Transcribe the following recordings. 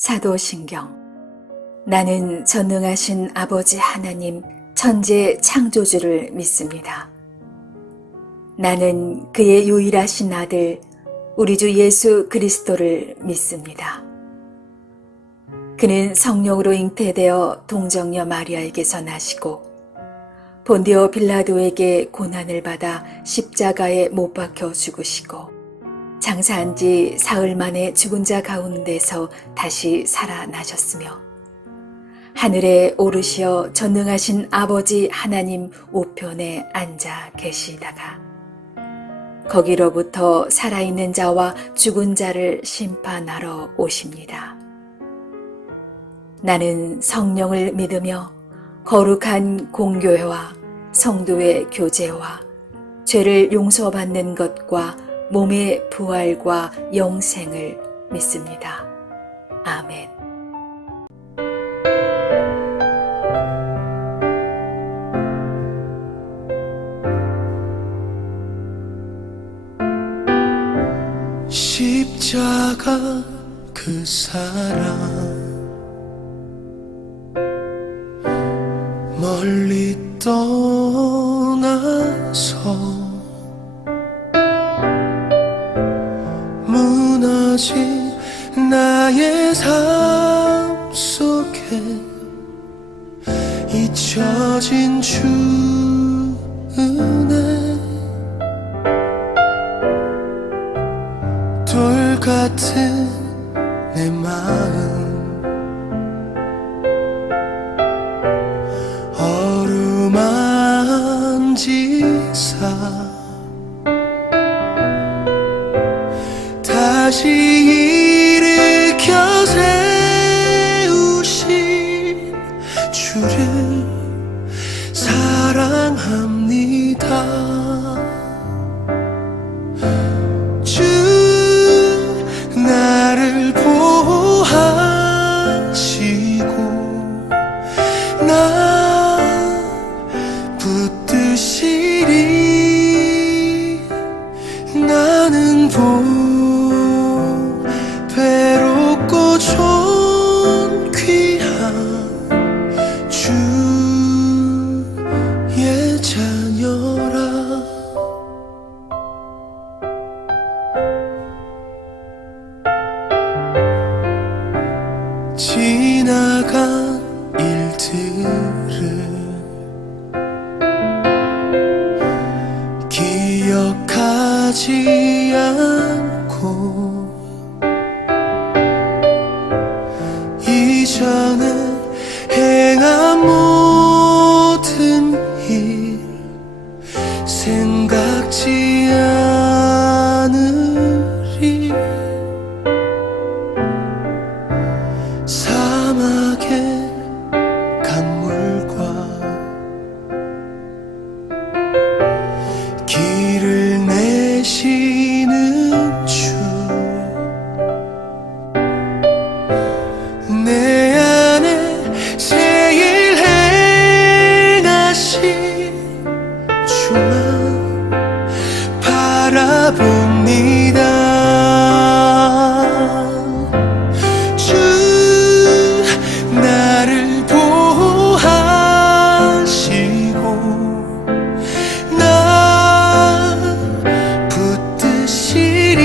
사도신경. 나는 전능하신 아버지 하나님 천재 창조주를 믿습니다. 나는 그의 유일하신 아들 우리 주 예수 그리스도를 믿습니다. 그는 성령으로 잉태되어 동정녀 마리아에게서 나시고 본디오 빌라도에게 고난을 받아 십자가에 못 박혀 죽으시고 장사한 지 사흘 만에 죽은 자 가운데서 다시 살아나셨으며 하늘에 오르시어 전능하신 아버지 하나님 우편에 앉아 계시다가 거기로부터 살아있는 자와 죽은 자를 심판하러 오십니다. 나는 성령을 믿으며 거룩한 공교회와 성도의 교제와 죄를 용서받는 것과 몸의 부활과 영생을 믿습니다. 아멘. 십자가 그 사랑 멀리 떠나서 무너진 나의 삶 속에 잊혀진 주 은혜 돌 같은 내 마음 어루만지사 다시 일으켜 세우신 주를 사랑합니다. 주 나를 보호하시고 나 붙드시리. 나는 배롭고 존귀한 주의 자녀라. 지나간 일들을 기억하지 않고 이전에 행한 모든 일 생각지 않으리. 사막의 강물과 길을 내시는 주 내 안에 새 일 행하신 주만 바라봅니다. 주 나를 보호하시고 나 붙드시리.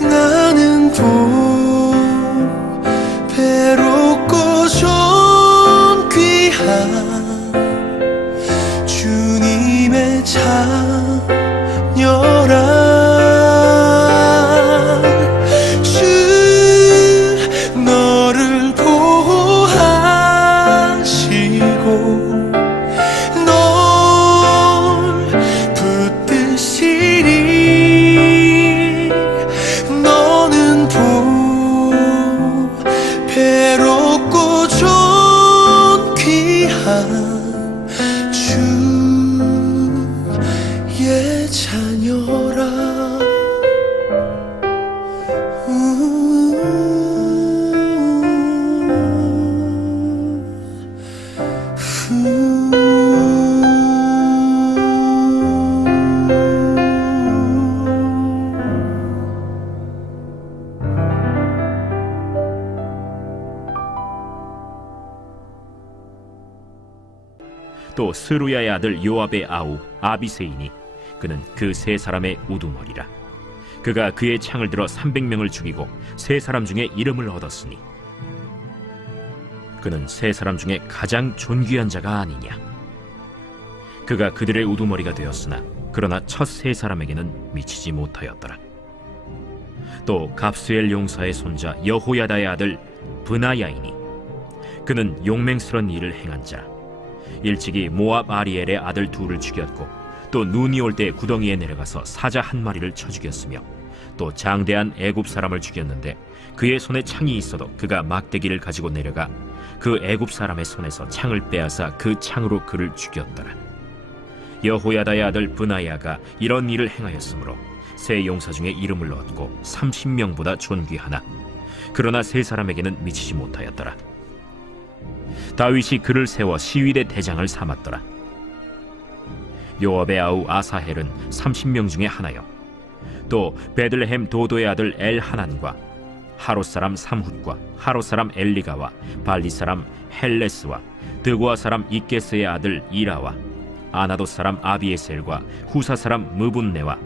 나는 배롭고 존귀한 주님의 자녀라. 주 너를 보호하시고 널 붙드시리. 너는 배롭고 존귀한 주의 자녀라. 또 스루야의 아들 요압의 아우 아비새이니 그는 그 세 사람의 우두머리라. 그가 그의 창을 들어 300명을 죽이고 세 사람 중에 이름을 얻었으니 그는 세 사람 중에 가장 존귀한 자가 아니냐. 그가 그들의 우두머리가 되었으나 그러나 첫 세 사람에게는 미치지 못하였더라. 또 갑스엘 용사의 손자 여호야다의 아들 브나야이니 그는 용맹스러운 일을 행한 자. 일찍이 모압 아리엘의 아들 둘을 죽였고 또 눈이 올 때 구덩이에 내려가서 사자 한 마리를 쳐 죽였으며 또 장대한 애굽 사람을 죽였는데 그의 손에 창이 있어도 그가 막대기를 가지고 내려가 그 애굽 사람의 손에서 창을 빼앗아 그 창으로 그를 죽였더라. 여호야다의 아들 브나야가 이런 일을 행하였으므로 세 용사 중에 이름을 얻고 30명보다 존귀하나 그러나 세 사람에게는 미치지 못하였더라. 다윗이 그를 세워 시위대 대장을 삼았더라. 요압의 아우 아사헬은 30명 중에 하나요. 또 베들레헴 도도의 아들 엘하난과 하롯 사람 삼훗과 하롯 사람 엘리가와 발리 사람 헬레스와 드고아 사람 이게스의 아들 이라와 아나도 사람 아비에셀과 후사 사람 무분네와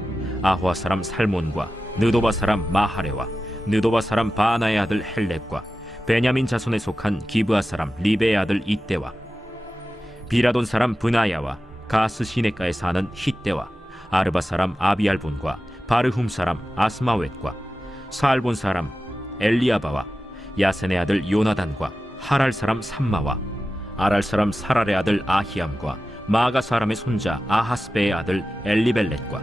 아화 사람 살몬과 느도바 사람 마하레와 느도바 사람 바나의 아들 헬렙과 베냐민 자손에 속한 기브아 사람 리베의 아들 이때와 비라돈 사람 브나야와 가스 시내가에 사는 히때와 아르바 사람 아비알본과 바르훔 사람 아스마웻과 사알본 사람 엘리아바와 야센의 아들 요나단과 하랄 사람 삼마와 아랄 사람 사랄의 아들 아히암과 마가 사람의 손자 아하스베의 아들 엘리벨렛과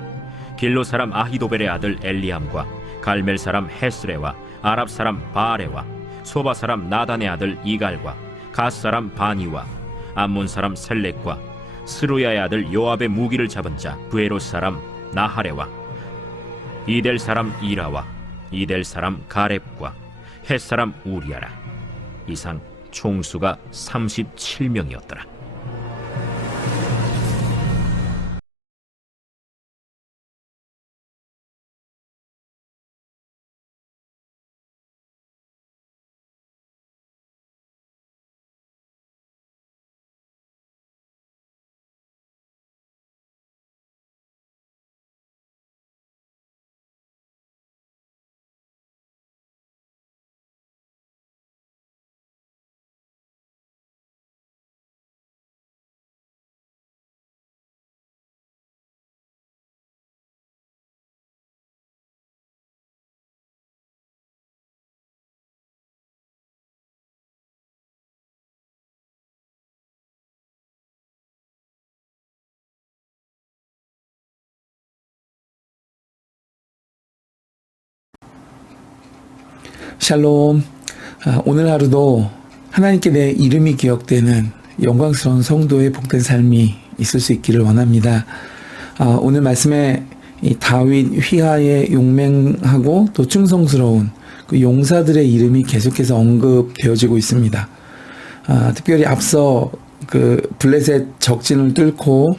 길로 사람 아히도벨의 아들 엘리암과 갈멜 사람 헤스레와 아랍 사람 바아레와 소바 사람 나단의 아들 이갈과 가스 사람 바니와 암몬 사람 셀렉과 스루야의 아들 요압의 무기를 잡은 자 브에롯 사람 나하레와 이델 사람 이라와 이델 사람 가렙과 헷 사람 우리아라. 이상 총수가 37명이었더라. 샬롬. 오늘 하루도 하나님께 내 이름이 기억되는 영광스러운 성도의 복된 삶이 있을 수 있기를 원합니다. 오늘 말씀에 이 다윗 휘하의 용맹하고 또 충성스러운 그 용사들의 이름이 계속해서 언급되어지고 있습니다. 특별히 앞서 그 블레셋 적진을 뚫고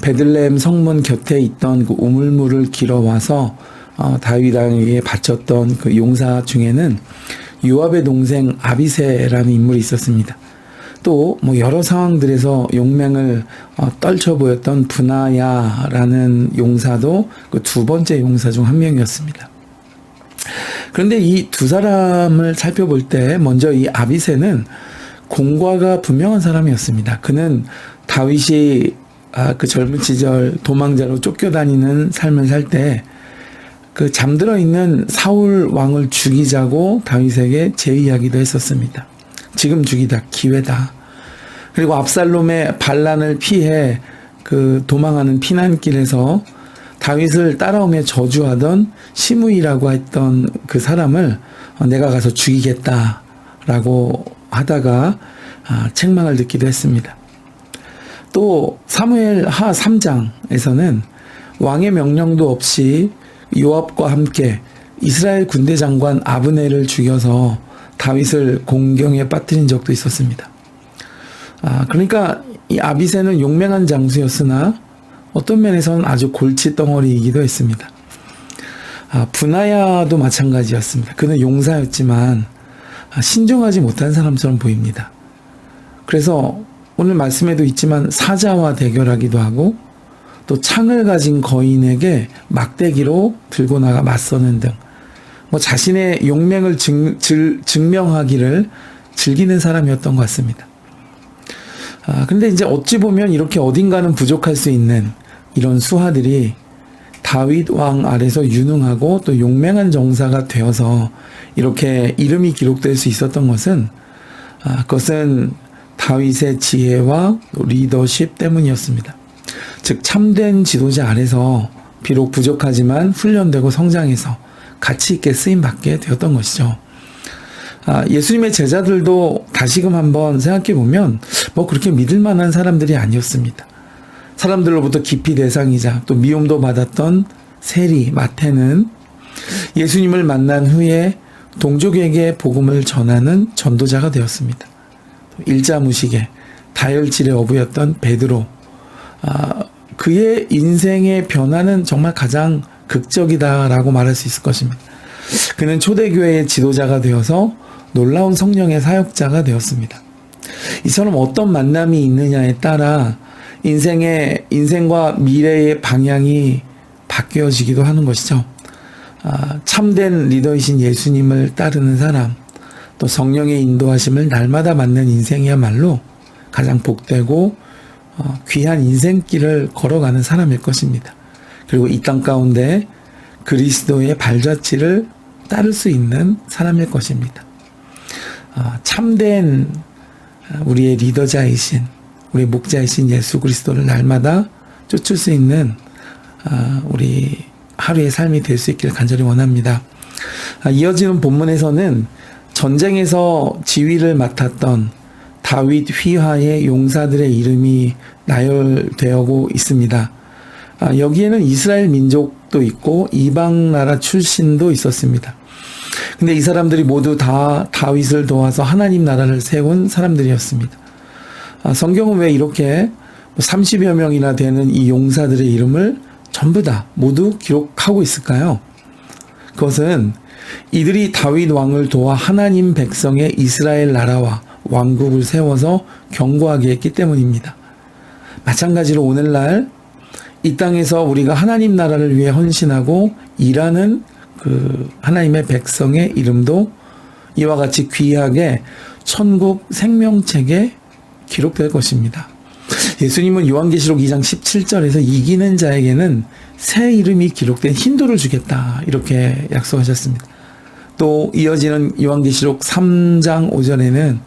베들레헴 성문 곁에 있던 그 우물물을 길어와서 다윗에게 바쳤던 그 용사 중에는 요압의 동생 아비새라는 인물이 있었습니다. 또 뭐 여러 상황들에서 용맹을 떨쳐 보였던 브나야라는 용사도 그 두 번째 용사 중 한 명이었습니다. 그런데 이 두 사람을 살펴볼 때 먼저 이 아비새는 공과가 분명한 사람이었습니다. 그는 다윗이 그 젊은 시절 도망자로 쫓겨다니는 삶을 살 때 그 잠들어 있는 사울 왕을 죽이자고 다윗에게 제의하기도 했었습니다. 지금 죽이다, 기회다. 그리고 압살롬의 반란을 피해 그 도망하는 피난길에서 다윗을 따라오며 저주하던 시므이라고 했던 그 사람을 내가 가서 죽이겠다라고 하다가 책망을 듣기도 했습니다. 또 사무엘 하 3장에서는 왕의 명령도 없이 요압과 함께 이스라엘 군대 장관 아브넬을 죽여서 다윗을 공경에 빠뜨린 적도 있었습니다. 그러니까 이 아비새는 용맹한 장수였으나 어떤 면에서는 아주 골칫덩어리이기도 했습니다. 브나야도 마찬가지였습니다. 그는 용사였지만 신중하지 못한 사람처럼 보입니다. 그래서 오늘 말씀에도 있지만 사자와 대결하기도 하고 또 창을 가진 거인에게 막대기로 들고 나가 맞서는 등 뭐 자신의 용맹을 증명하기를 즐기는 사람이었던 것 같습니다. 근데 이제 어찌 보면 이렇게 어딘가는 부족할 수 있는 이런 수하들이 다윗 왕 아래서 유능하고 또 용맹한 정사가 되어서 이렇게 이름이 기록될 수 있었던 것은 그것은 다윗의 지혜와 리더십 때문이었습니다. 즉 참된 지도자 아래서 비록 부족하지만 훈련되고 성장해서 가치 있게 쓰임받게 되었던 것이죠. 예수님의 제자들도 다시금 한번 생각해 보면 뭐 그렇게 믿을 만한 사람들이 아니었습니다. 사람들로부터 기피 대상이자 또 미움도 받았던 세리, 마태는 예수님을 만난 후에 동족에게 복음을 전하는 전도자가 되었습니다. 일자무식의 다혈질의 어부였던 베드로, 그의 인생의 변화는 정말 가장 극적이다라고 말할 수 있을 것입니다. 그는 초대교회의 지도자가 되어서 놀라운 성령의 사역자가 되었습니다. 이처럼 어떤 만남이 있느냐에 따라 인생과 미래의 방향이 바뀌어지기도 하는 것이죠. 참된 리더이신 예수님을 따르는 사람, 또 성령의 인도하심을 날마다 맞는 인생이야말로 가장 복되고 귀한 인생길을 걸어가는 사람일 것입니다. 그리고 이 땅 가운데 그리스도의 발자취를 따를 수 있는 사람일 것입니다. 참된 우리의 리더자이신, 우리의 목자이신 예수 그리스도를 날마다 쫓을 수 있는 우리 하루의 삶이 될 수 있기를 간절히 원합니다. 이어지는 본문에서는 전쟁에서 지휘를 맡았던 다윗 휘하의 용사들의 이름이 나열되고 있습니다. 여기에는 이스라엘 민족도 있고 이방 나라 출신도 있었습니다. 근데 이 사람들이 모두 다 다윗을 도와서 하나님 나라를 세운 사람들이었습니다. 성경은 왜 이렇게 30여 명이나 되는 이 용사들의 이름을 전부 다 모두 기록하고 있을까요? 그것은 이들이 다윗 왕을 도와 하나님 백성의 이스라엘 나라와 왕국을 세워서 견고하게 했기 때문입니다. 마찬가지로 오늘날 이 땅에서 우리가 하나님 나라를 위해 헌신하고 일하는 그 하나님의 백성의 이름도 이와 같이 귀하게 천국 생명책에 기록될 것입니다. 예수님은 요한계시록 2장 17절에서 이기는 자에게는 새 이름이 기록된 흰돌을 주겠다 이렇게 약속하셨습니다. 또 이어지는 요한계시록 3장 5절에는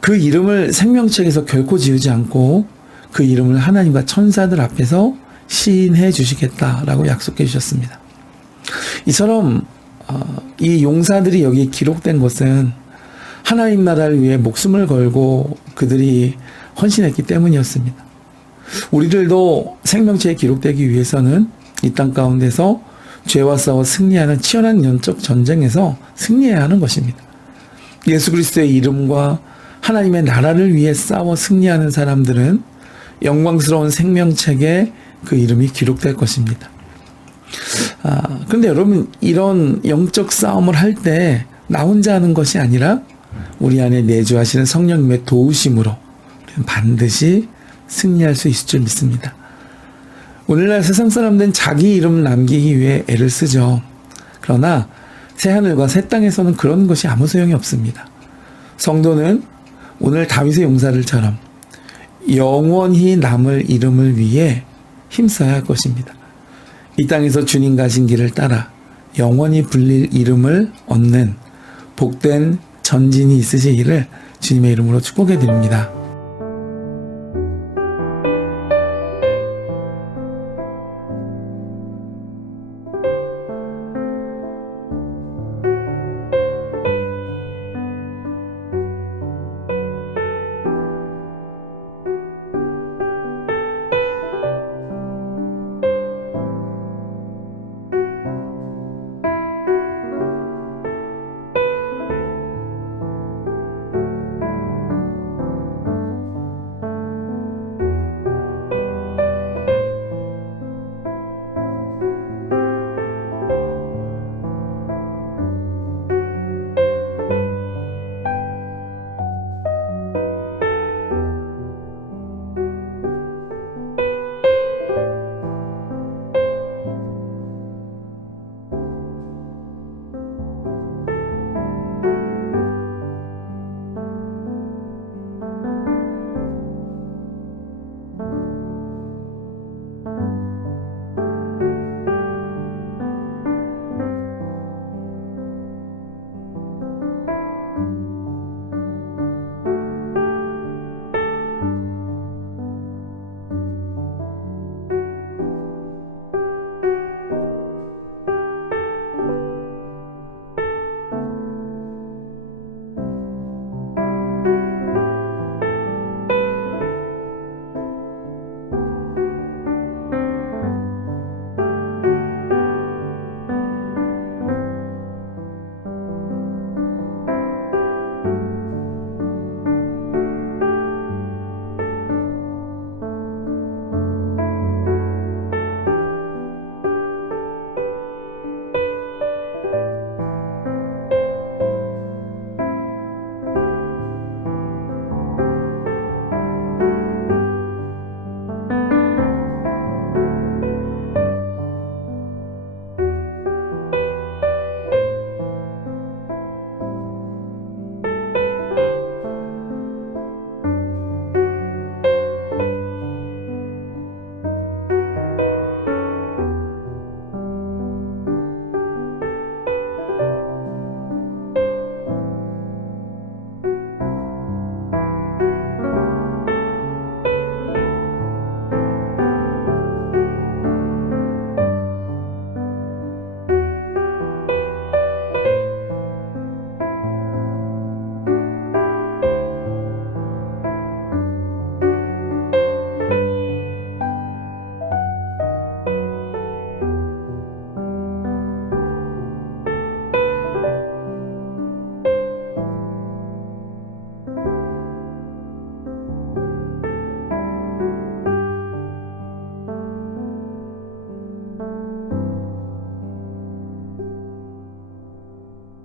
그 이름을 생명책에서 결코 지우지 않고 그 이름을 하나님과 천사들 앞에서 시인해 주시겠다라고 약속해 주셨습니다. 이처럼 이 용사들이 여기에 기록된 것은 하나님 나라를 위해 목숨을 걸고 그들이 헌신했기 때문이었습니다. 우리들도 생명체에 기록되기 위해서는 이 땅 가운데서 죄와 싸워 승리하는 치열한 영적 전쟁에서 승리해야 하는 것입니다. 예수 그리스도의 이름과 하나님의 나라를 위해 싸워 승리하는 사람들은 영광스러운 생명책에 그 이름이 기록될 것입니다. 그런데 여러분, 이런 영적 싸움을 할 때 나 혼자 하는 것이 아니라 우리 안에 내주하시는 성령님의 도우심으로 반드시 승리할 수 있을 줄 믿습니다. 오늘날 세상 사람들은 자기 이름 남기기 위해 애를 쓰죠. 그러나 새하늘과 새 땅에서는 그런 것이 아무 소용이 없습니다. 성도는 오늘 다윗의 용사들처럼 영원히 남을 이름을 위해 힘써야 할 것입니다. 이 땅에서 주님 가신 길을 따라 영원히 불릴 이름을 얻는 복된 전진이 있으시기를 주님의 이름으로 축복해 드립니다.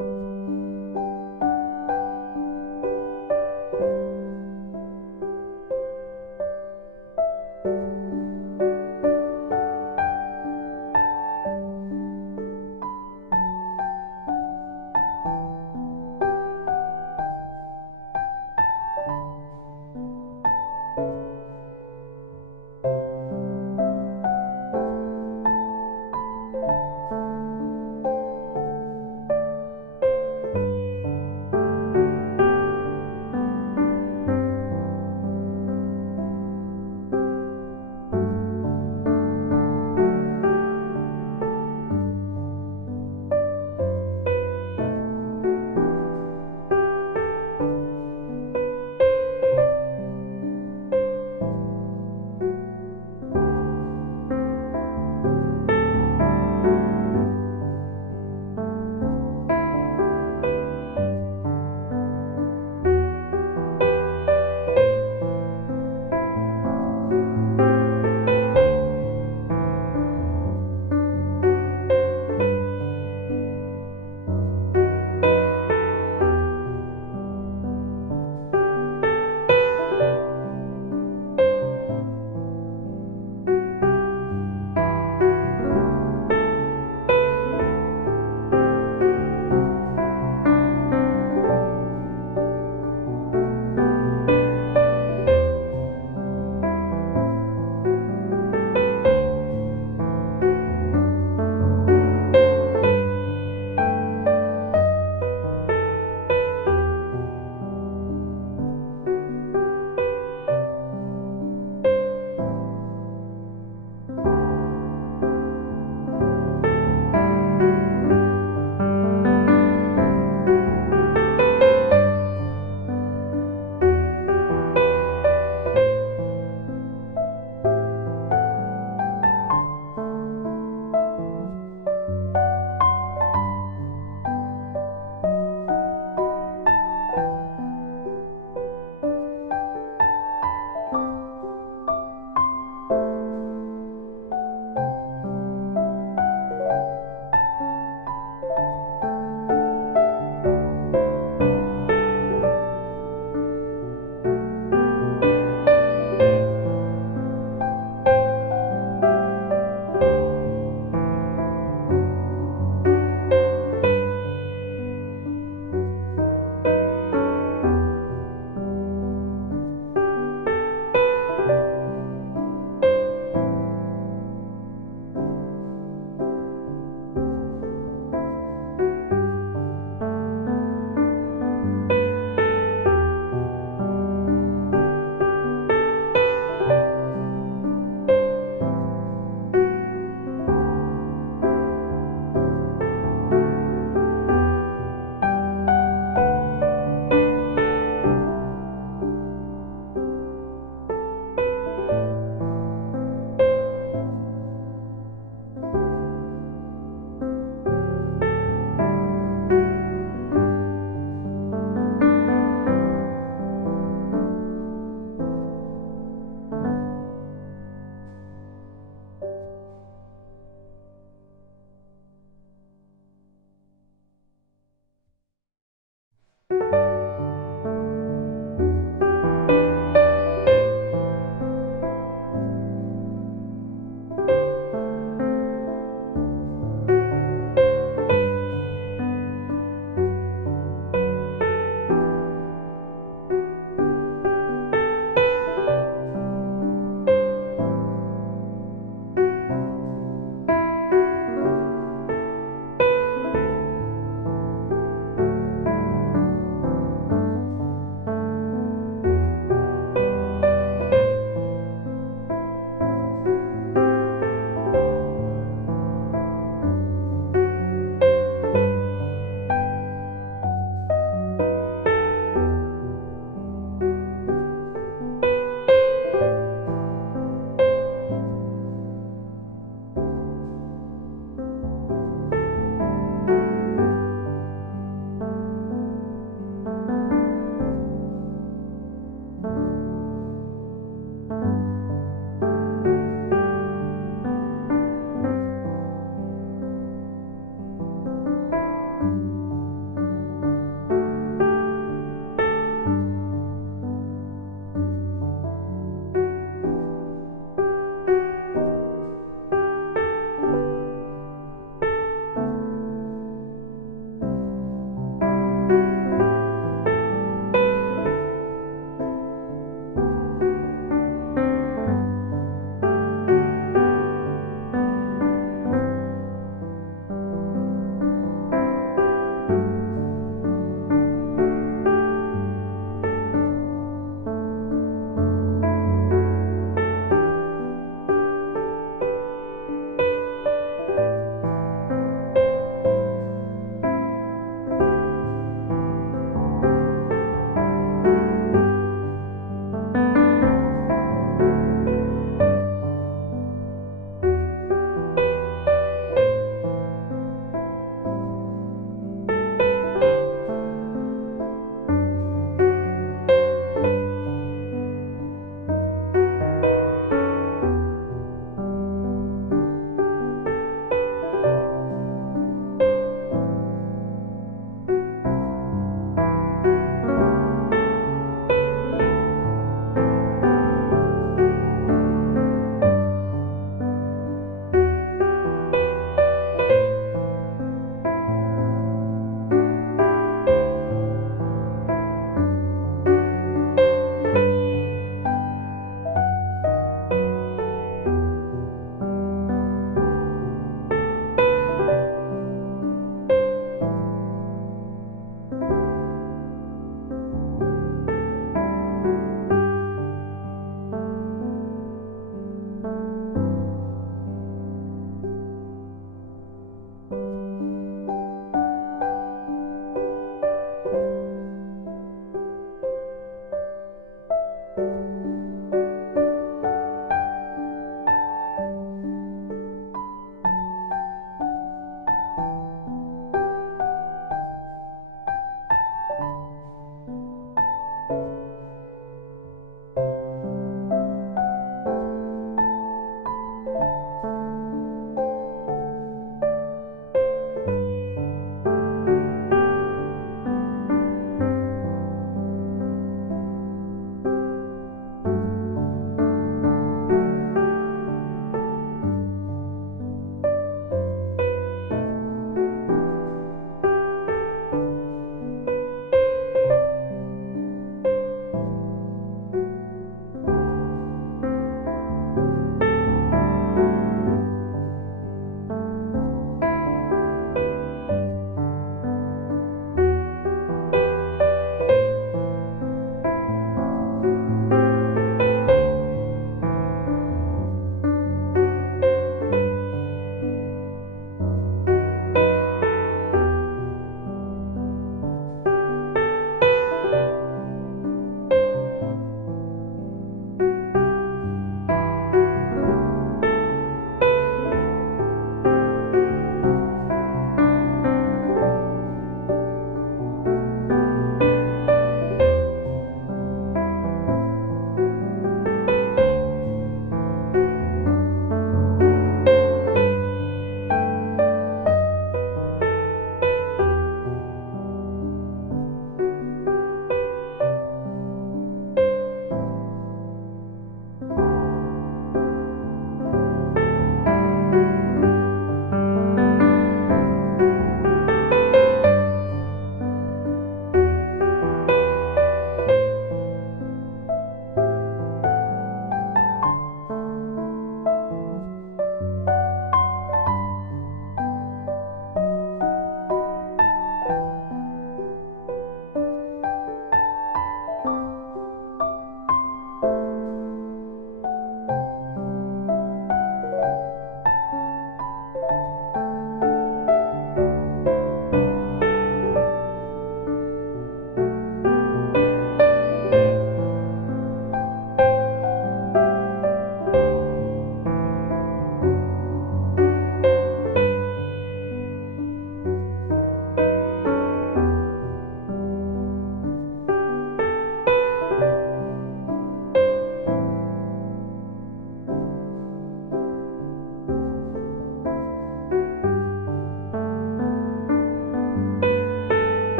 아멘.